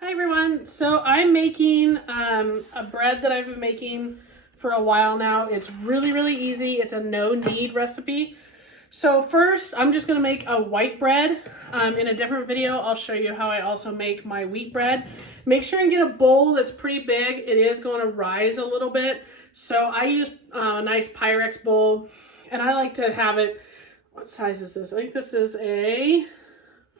Hi everyone. So I'm making a bread that I've been making for a while now. It's really easy. It's a no knead recipe. So first I'm just going to make a white bread. In a different video I'll show you how I also make my wheat bread. Make sure and get a bowl that's pretty big. It is going to rise a little bit. So I use a nice Pyrex bowl, and I like to have it, what size is this? I think this is a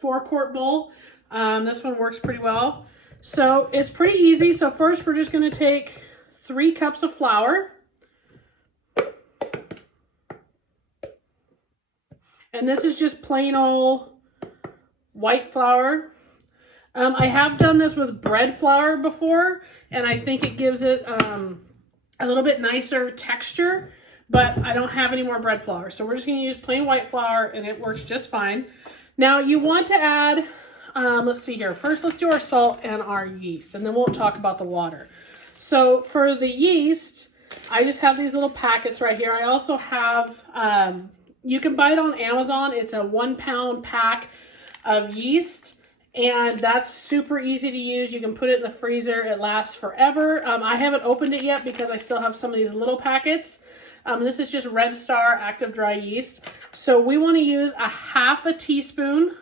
4-quart bowl. This one works pretty well. So it's pretty easy. So first we're just going to take 3 cups of flour. And this is just plain old white flour. I have done this with bread flour before, and I think it gives it a little bit nicer texture, but I don't have any more bread flour. So we're just going to use plain white flour, and it works just fine. Now you want to add, let's see here. First, let's do our salt and our yeast, and then we'll talk about the water. So for the yeast, I just have these little packets right here. I also have, you can buy it on Amazon. It's a 1-pound pack of yeast, and that's super easy to use. You can put it in the freezer. It lasts forever. I haven't opened it yet because I still have some of these little packets. This is just Red Star Active Dry Yeast. So we want to use a 1/2 teaspoon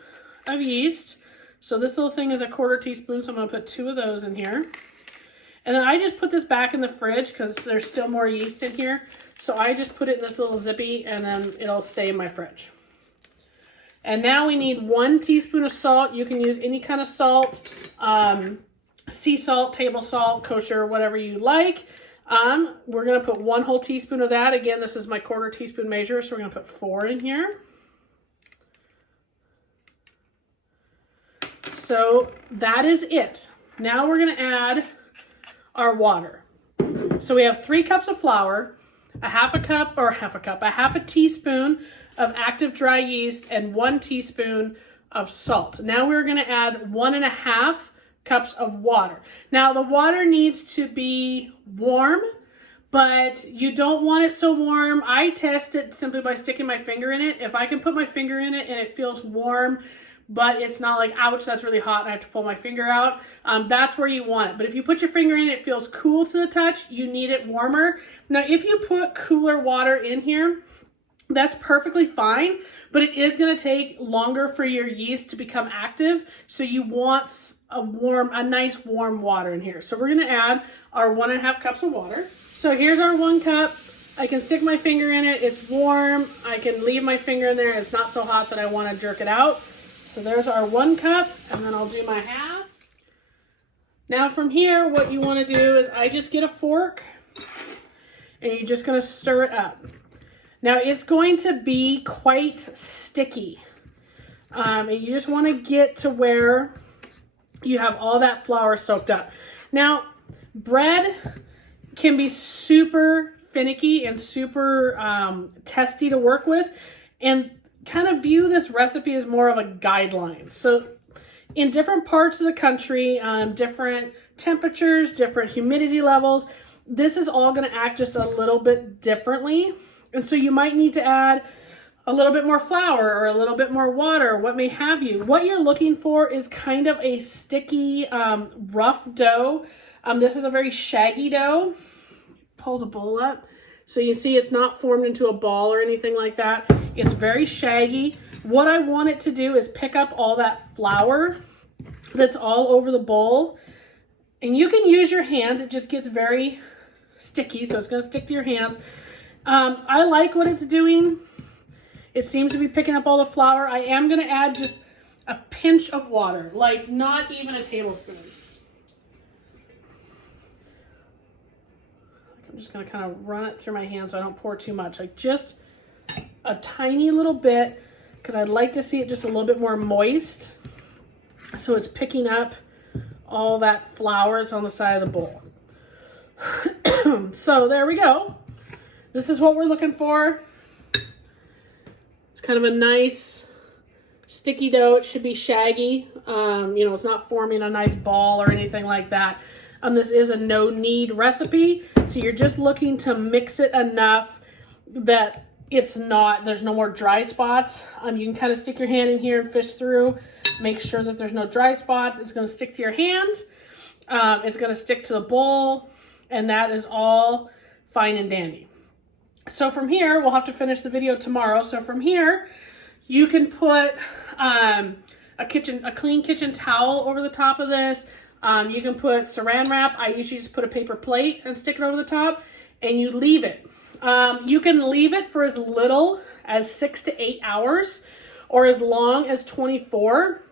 of yeast. So this little thing is a 1/4 teaspoon, so I'm going to put 2 of those in here. And then I just put this back in the fridge because there's still more yeast in here. So I just put it in this little zippy, and then it'll stay in my fridge. And now we need 1 teaspoon of salt. You can use any kind of salt, sea salt, table salt, kosher, whatever you like. We're going to put 1 whole teaspoon of that. Again, this is my 1/4 teaspoon measure, so we're going to put 4 in here. So that is it. Now we're going to add our water. So we have 3 cups of flour, a 1/2 teaspoon of active dry yeast, and 1 teaspoon of salt. Now we're going to add 1.5 cups of water. Now the water needs to be warm, but you don't want it so warm. I test it simply by sticking my finger in it. If I can put my finger in it and it feels warm, but it's not like, ouch, that's really hot and I have to pull my finger out, that's where you want it. But if you put your finger in it feels cool to the touch, you need it warmer. Now if you put cooler water in here, that's perfectly fine, but it is going to take longer for your yeast to become active. So you want a nice warm water in here. So we're going to add our 1.5 cups of water. So here's our 1 cup. I can stick my finger in it. It's warm. I can leave my finger in there. It's not so hot that I want to jerk it out. So there's our 1 cup, and then I'll do my 1/2. Now from here, what you want to do is I just get a fork, and you're just going to stir it up. Now it's going to be quite sticky. And you just want to get to where you have all that flour soaked up. Now, bread can be super finicky and super testy to work with, and kind of view this recipe as more of a guideline. So in different parts of the country, different temperatures, different humidity levels, this is all going to act just a little bit differently. And so you might need to add a little bit more flour or a little bit more water, what may have you. What you're looking for is kind of a sticky, rough dough. This is a very shaggy dough. Pull the bowl up. So you see it's not formed into a ball or anything like that. It's very shaggy. What I want it to do is pick up all that flour that's all over the bowl. And you can use your hands. It just gets very sticky, so it's going to stick to your hands. I like what it's doing. It seems to be picking up all the flour. I am going to add just a pinch of water, like not even a tablespoon. I'm just going to kind of run it through my hand so I don't pour too much. Like just a tiny little bit, because I'd like to see it just a little bit more moist, so it's picking up all that flour that's on the side of the bowl. So there we go. This is what we're looking for. It's kind of a nice sticky dough. It should be shaggy. It's not forming a nice ball or anything like that. This is a no knead recipe, so you're just looking to mix it enough that there's no more dry spots. You can kind of stick your hand in here and fish through. Make sure that there's no dry spots. It's going to stick to your hands. It's going to stick to the bowl, and that is all fine and dandy. So from here, we'll have to finish the video tomorrow. So from here, you can put a clean kitchen towel over the top of this. You can put saran wrap. I usually just put a paper plate and stick it over the top, and you leave it. You can leave it for as little as 6 to 8 hours or as long as 24.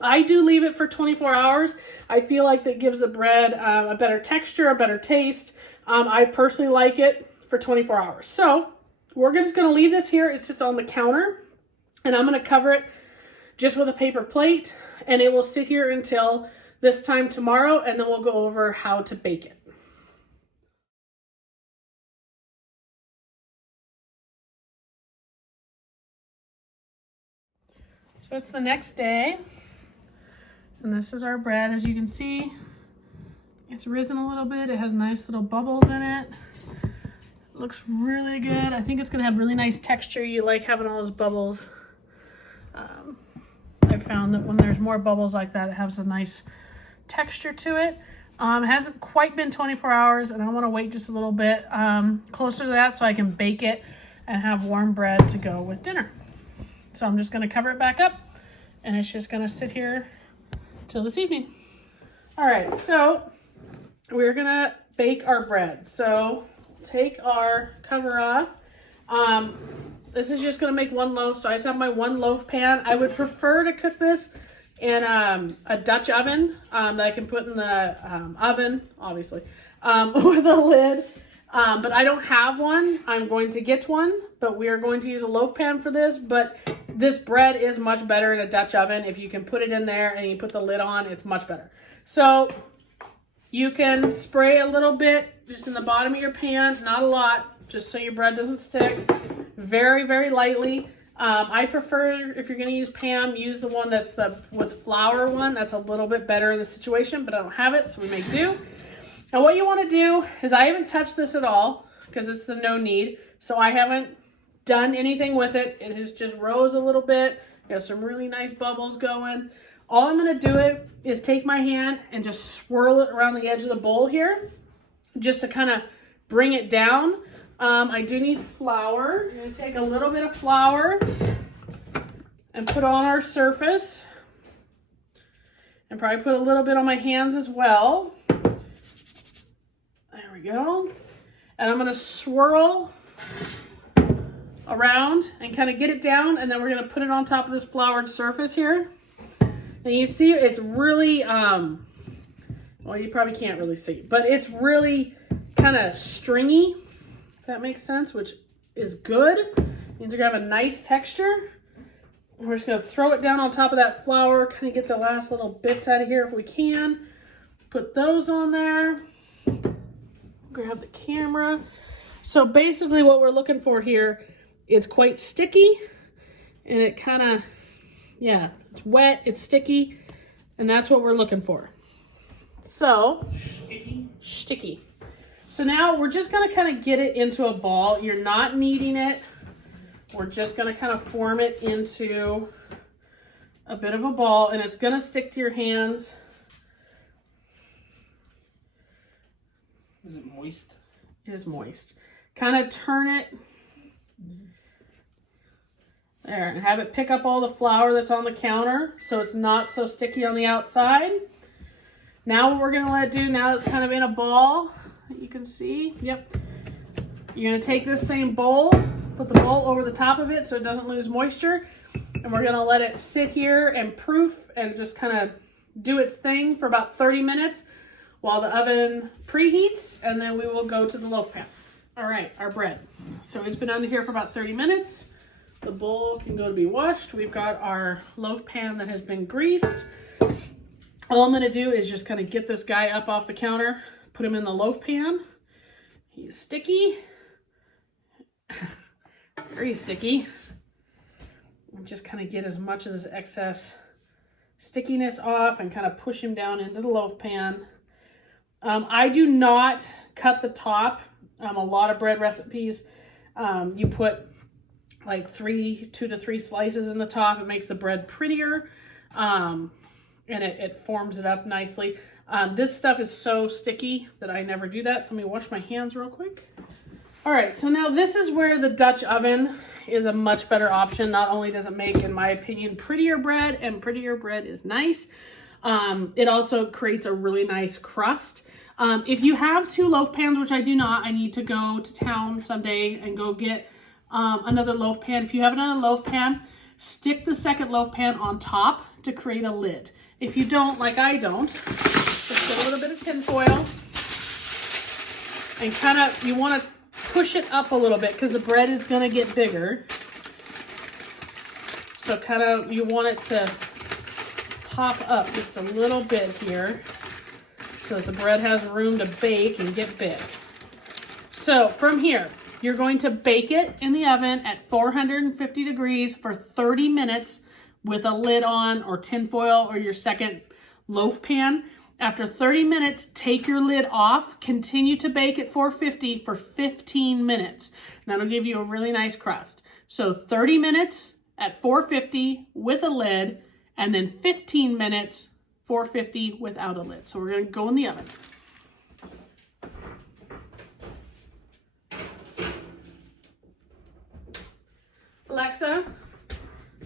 I do leave it for 24 hours. I feel like that gives the bread a better texture, a better taste. I personally like it for 24 hours. So we're just going to leave this here. It sits on the counter, and I'm going to cover it just with a paper plate, and it will sit here until this time tomorrow, and then we'll go over how to bake it. So it's the next day, and this is our bread. As you can see, it's risen a little bit. It has nice little bubbles in it. It looks really good. I think it's gonna have really nice texture. You like having all those bubbles. I've found that when there's more bubbles like that, it has a nice texture to it. It hasn't quite been 24 hours, and I want to wait just a little bit closer to that so I can bake it and have warm bread to go with dinner. So I'm just going to cover it back up, and it's just going to sit here till this evening. All right, so we're going to bake our bread. So take our cover off. This is just going to make one loaf, so I just have my one loaf pan. I would prefer to cook this in a Dutch oven that I can put in the oven, obviously, with a lid. But I don't have one. I'm going to get one, but we are going to use a loaf pan for this. But this bread is much better in a Dutch oven. If you can put it in there and you put the lid on, it's much better. So you can spray a little bit just in the bottom of your pan, not a lot, just so your bread doesn't stick. Very, very lightly. I prefer, if you're going to use Pam, use the one that's with flour one. That's a little bit better in the situation, but I don't have it, so we make do. Now what you want to do is, I haven't touched this at all because it's the no knead, so I haven't done anything with it. It has just rose a little bit. You have some really nice bubbles going. All I'm going to do is take my hand and just swirl it around the edge of the bowl here, just to kind of bring it down. I do need flour. I'm going to take a little bit of flour and put on our surface, and probably put a little bit on my hands as well. There we go. And I'm going to swirl around and kind of get it down, and then we're going to put it on top of this floured surface here. And you see it's really, well, you probably can't really see, but it's really kind of stringy, if that makes sense, which is good. It means you're going to have a nice texture. We're just going to throw it down on top of that flour, kind of get the last little bits out of here if we can. Put those on there. Grab the camera. So basically what we're looking for here, it's quite sticky, and it kind of, yeah, it's wet, it's sticky, and that's what we're looking for. So, sticky. So now we're just going to kind of get it into a ball. You're not kneading it. We're just going to kind of form it into a bit of a ball, and it's going to stick to your hands. Is it moist? It is moist. Kind of turn it there and have it pick up all the flour that's on the counter so it's not so sticky on the outside. Now what we're going to let it do, now it's kind of in a ball that you can see. Yep. You're going to take this same bowl, put the bowl over the top of it so it doesn't lose moisture, and we're going to let it sit here and proof and just kind of do its thing for about 30 minutes while the oven preheats, and then we will go to the loaf pan. All right, our bread. So it's been under here for about 30 minutes. The bowl can go to be washed. We've got our loaf pan that has been greased. All I'm going to do is just kind of get this guy up off the counter, put him in the loaf pan. He's sticky. Very sticky. And just kind of get as much of this excess stickiness off and kind of push him down into the loaf pan. I do not cut the top. A lot of bread recipes, you put like 2 to 3 slices in the top. It makes the bread prettier. and it forms it up nicely. This stuff is so sticky that I never do that. So let me wash my hands real quick. All right, so now this is where the Dutch oven is a much better option. Not only does it make, in my opinion, prettier bread, and prettier bread is nice, it also creates a really nice crust. If you have 2 loaf pans, which I do not, I need to go to town someday and go get another loaf pan. If you have another loaf pan, stick the second loaf pan on top to create a lid. If you don't, like I don't, just get a little bit of tin foil and kind of, you want to push it up a little bit because the bread is going to get bigger. So kind of, you want it to pop up just a little bit here so that the bread has room to bake and get big. So from here, you're going to bake it in the oven at 450 degrees for 30 minutes with a lid on, or tin foil, or your second loaf pan. After 30 minutes, take your lid off, continue to bake at 450 for 15 minutes. That'll give you a really nice crust. So 30 minutes at 450 with a lid, and then 15 minutes 450 without a lid. So we're going to go in the oven. Alexa,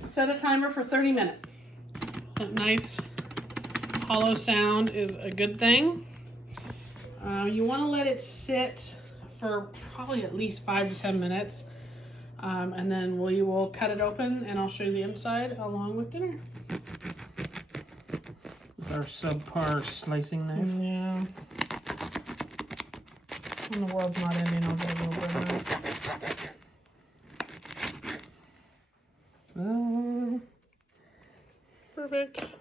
set a timer for 30 minutes. That nice hollow sound is a good thing. You want to let it sit for probably at least 5 to 10 minutes. And then we will cut it open and I'll show you the inside along with dinner. With our subpar slicing knife. Yeah. And the world's not ending over a little bit. Perfect.